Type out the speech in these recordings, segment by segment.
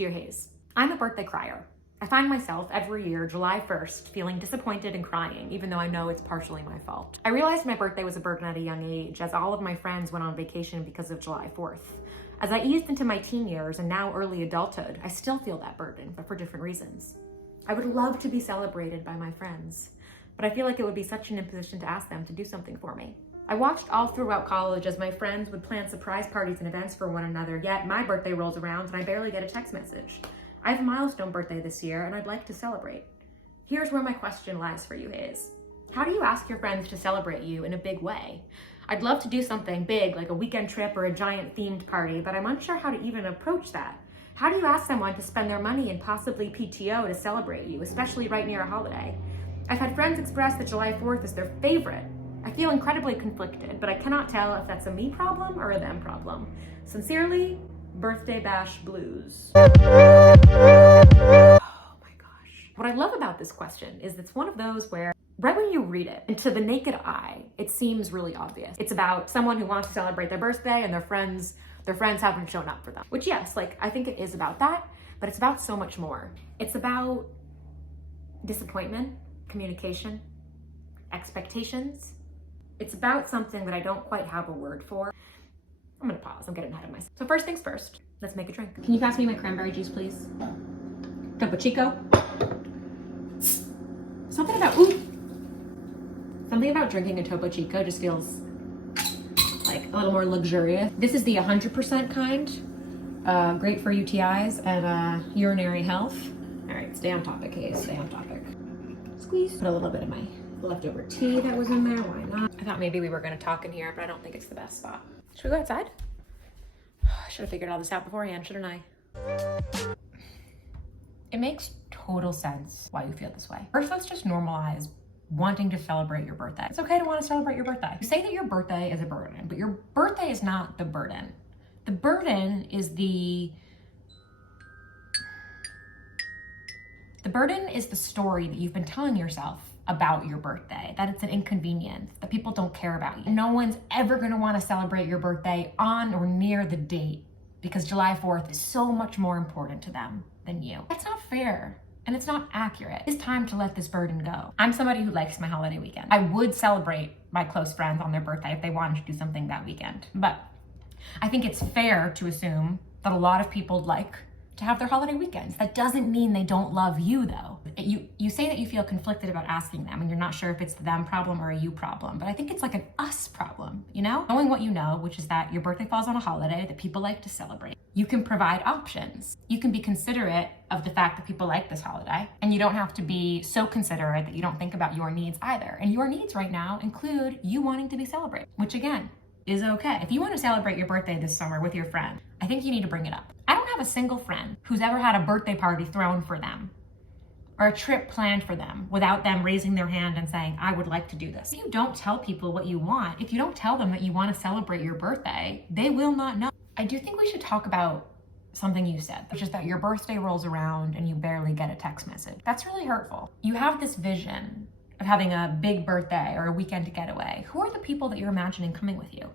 Dear Hayes, I'm a birthday crier. I find myself every year, July 1st, feeling disappointed and crying, even though I know it's partially my fault. I realized my birthday was a burden at a young age, as all of my friends went on vacation because of July 4th. As I eased into my teen years and now early adulthood, I still feel that burden, but for different reasons. I would love to be celebrated by my friends, but I feel like it would be such an imposition to ask them to do something for me. I watched all throughout college as my friends would plan surprise parties and events for one another, yet my birthday rolls around and I barely get a text message. I have a milestone birthday this year and I'd like to celebrate. Here's where my question lies for you, Hayes. How do you ask your friends to celebrate you in a big way? I'd love to do something big like a weekend trip or a giant themed party, but I'm unsure how to even approach that. How do you ask someone to spend their money and possibly PTO to celebrate you, especially right near a holiday? I've had friends express that July 4th is their favorite. I feel incredibly conflicted, but I cannot tell if that's a me problem or a them problem. Sincerely, Birthday Bash Blues. Oh my gosh. What I love about this question is it's one of those where right when you read it, and to the naked eye, it seems really obvious. It's about someone who wants to celebrate their birthday and their friends haven't shown up for them. Which yes, I think it is about that, but it's about so much more. It's about disappointment, communication, expectations. It's about something that I don't quite have a word for. I'm gonna pause, I'm getting ahead of myself. So first things first, let's make a drink. Can you pass me my cranberry juice, please? Topo Chico. Something about drinking a Topo Chico just feels like a little more luxurious. This is the 100% kind. Great for UTIs and urinary health. All right, stay on topic, Hayes, stay on topic. Squeeze. Put a little bit of my leftover tea that was in there, why not? I thought maybe we were gonna talk in here, but I don't think it's the best spot. Should we go outside? I should have figured all this out beforehand, shouldn't I? It makes total sense why you feel this way. First, let's just normalize wanting to celebrate your birthday. It's okay to want to celebrate your birthday. You say that your birthday is a burden, but your birthday is not the burden. The burden is the story that you've been telling yourself about your birthday, that it's an inconvenience, that people don't care about you. No one's ever gonna wanna celebrate your birthday on or near the date because July 4th is so much more important to them than you. That's not fair and it's not accurate. It's time to let this burden go. I'm somebody who likes my holiday weekend. I would celebrate my close friends on their birthday if they wanted to do something that weekend. But I think it's fair to assume that a lot of people like to have their holiday weekends. That doesn't mean they don't love you though. You say that you feel conflicted about asking them and you're not sure if it's the them problem or a you problem, but I think it's like an us problem, you know? Knowing what you know, which is that your birthday falls on a holiday that people like to celebrate, you can provide options. You can be considerate of the fact that people like this holiday, and you don't have to be so considerate that you don't think about your needs either. And your needs right now include you wanting to be celebrated, which again, is okay. If you want to celebrate your birthday this summer with your friend, I think you need to bring it up. I don't have a single friend who's ever had a birthday party thrown for them or a trip planned for them without them raising their hand and saying, I would like to do this. If you don't tell people what you want, if you don't tell them that you want to celebrate your birthday, they will not know. I do think we should talk about something you said, which is that your birthday rolls around and you barely get a text message. That's really hurtful. You have this vision of having a big birthday or a weekend getaway. Who are the people that you're imagining coming with you?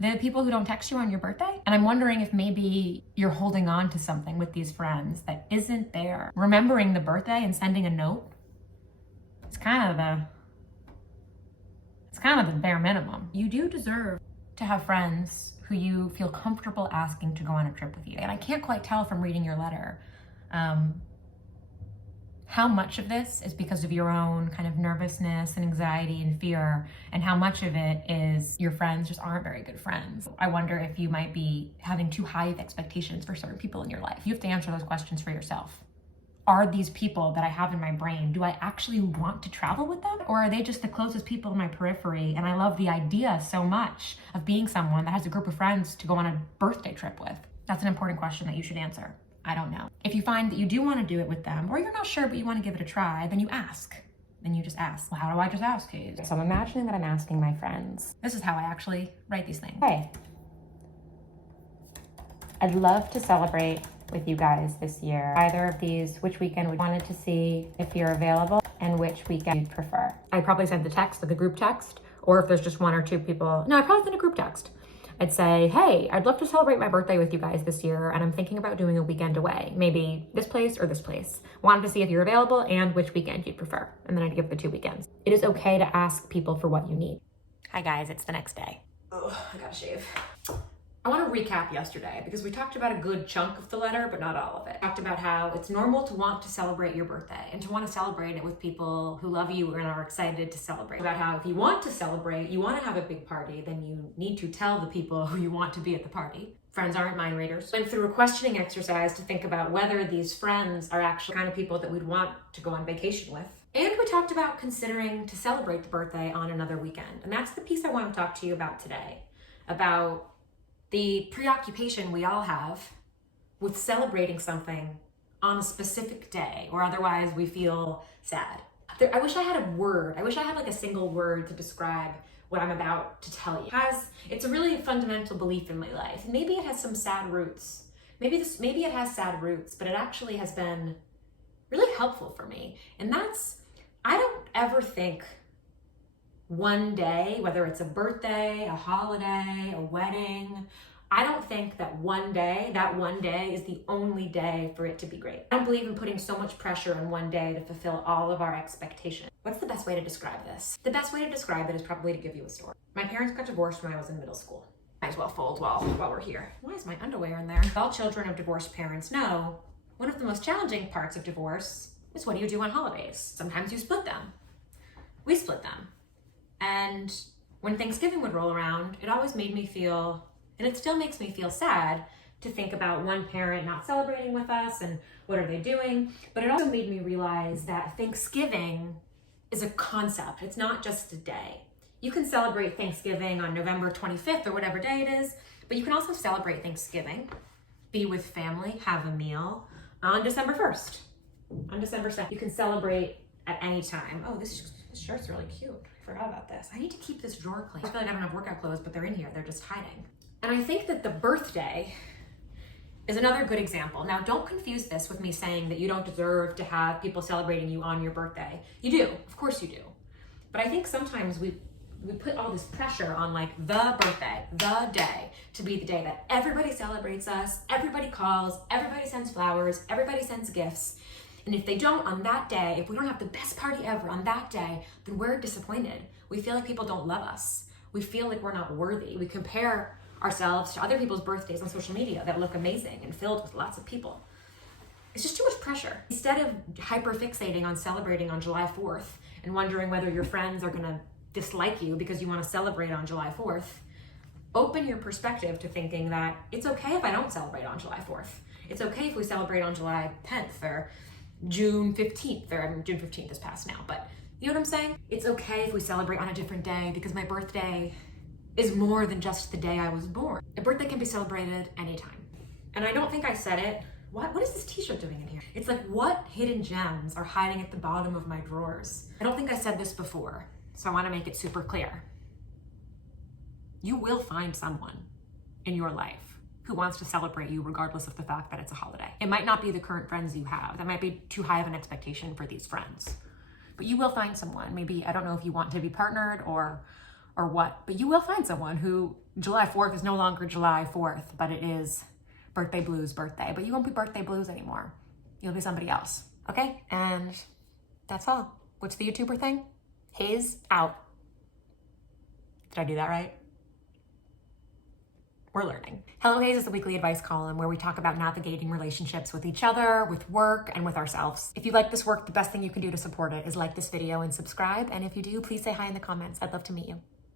They're the people who don't text you on your birthday? And I'm wondering if maybe you're holding on to something with these friends that isn't there. Remembering the birthday and sending a note, it's kind of the bare minimum. You do deserve to have friends who you feel comfortable asking to go on a trip with you. And I can't quite tell from reading your letter how much of this is because of your own kind of nervousness and anxiety and fear, and how much of it is your friends just aren't very good friends. I wonder if you might be having too high of expectations for certain people in your life. You have to answer those questions for yourself. Are these people that I have in my brain, do I actually want to travel with them? Or are they just the closest people in my periphery and I love the idea so much of being someone that has a group of friends to go on a birthday trip with? That's an important question that you should answer. I don't know. If you find that you do want to do it with them, or you're not sure but you want to give it a try, then you ask. Then you just ask. Well, how do I just ask, Hayes? So I'm imagining that I'm asking my friends. This is how I actually write these things. Hey, I'd love to celebrate with you guys this year. Either of these, which weekend we wanted to see if you're available and which weekend you'd prefer. I probably sent the text, like the group text, or if there's just one or two people. No, I probably sent a group text. I'd say, hey, I'd love to celebrate my birthday with you guys this year, and I'm thinking about doing a weekend away, maybe this place or this place. Wanted to see if you're available and which weekend you'd prefer. And then I'd give the 2 weekends. It is okay to ask people for what you need. Hi guys, it's the next day. Oh, I gotta shave. I want to recap yesterday because we talked about a good chunk of the letter, but not all of it. Talked about how it's normal to want to celebrate your birthday and to want to celebrate it with people who love you and are excited to celebrate. About how if you want to celebrate, you want to have a big party, then you need to tell the people who you want to be at the party. Friends aren't mind readers. Went through a questioning exercise to think about whether these friends are actually the kind of people that we'd want to go on vacation with. And we talked about considering to celebrate the birthday on another weekend. And that's the piece I want to talk to you about today, about the preoccupation we all have with celebrating something on a specific day, or otherwise we feel sad. I wish I had a word. I wish I had like a single word to describe what I'm about to tell you. It's a really fundamental belief in my life. Maybe it has some sad roots. Maybe it has sad roots, but it actually has been really helpful for me. And that's, I don't ever think one day, whether it's a birthday, a holiday, a wedding, I don't think that one day is the only day for it to be great. I don't believe in putting so much pressure on one day to fulfill all of our expectations. What's the best way to describe this? The best way to describe it is probably to give you a story. My parents got divorced when I was in middle school. Might as well fold while we're here. Why is my underwear in there? All children of divorced parents know one of the most challenging parts of divorce is what do you do on holidays? Sometimes you split them. We split them. And when Thanksgiving would roll around, it always made me feel, and it still makes me feel sad to think about one parent not celebrating with us and what are they doing. But it also made me realize that Thanksgiving is a concept. It's not just a day. You can celebrate Thanksgiving on November 25th or whatever day it is, but you can also celebrate Thanksgiving, be with family, have a meal on December 1st, on December 2nd. You can celebrate at any time. Oh, this shirt's really cute. I forgot about this. I need to keep this drawer clean. I feel like I don't have workout clothes, but they're in here. They're just hiding. And I think that the birthday is another good example. Now, don't confuse this with me saying that you don't deserve to have people celebrating you on your birthday. You do, of course you do. But I think sometimes we put all this pressure on like the birthday, the day, to be the day that everybody celebrates us, everybody calls, everybody sends flowers, everybody sends gifts. And if they don't on that day, if we don't have the best party ever on that day, then we're disappointed. We feel like people don't love us. We feel like we're not worthy. We compare ourselves to other people's birthdays on social media that look amazing and filled with lots of people. It's just too much pressure. Instead of hyper-fixating on celebrating on July 4th and wondering whether your friends are gonna dislike you because you wanna celebrate on July 4th, open your perspective to thinking that it's okay if I don't celebrate on July 4th. It's okay if we celebrate on July 10th or June 15th, or I mean, June 15th is past now, but you know what I'm saying? It's okay if we celebrate on a different day because my birthday is more than just the day I was born. A birthday can be celebrated anytime. And I don't think I said it. What is this t-shirt doing in here? It's like, what hidden gems are hiding at the bottom of my drawers? I don't think I said this before, so I wanna make it super clear. You will find someone in your life who wants to celebrate you regardless of the fact that it's a holiday. It might not be the current friends you have. That might be too high of an expectation for these friends. But you will find someone. Maybe, I don't know if you want to be partnered or what, but you will find someone who July 4th is no longer July 4th, but it is Birthday Blues birthday. But you won't be Birthday Blues anymore. You'll be somebody else, okay? And that's all. What's the YouTuber thing? Haze out. Did I do that right? We're learning. Hello Haze is the weekly advice column where we talk about navigating relationships with each other, with work, and with ourselves. If you like this work, the best thing you can do to support it is like this video and subscribe. And if you do, please say hi in the comments. I'd love to meet you.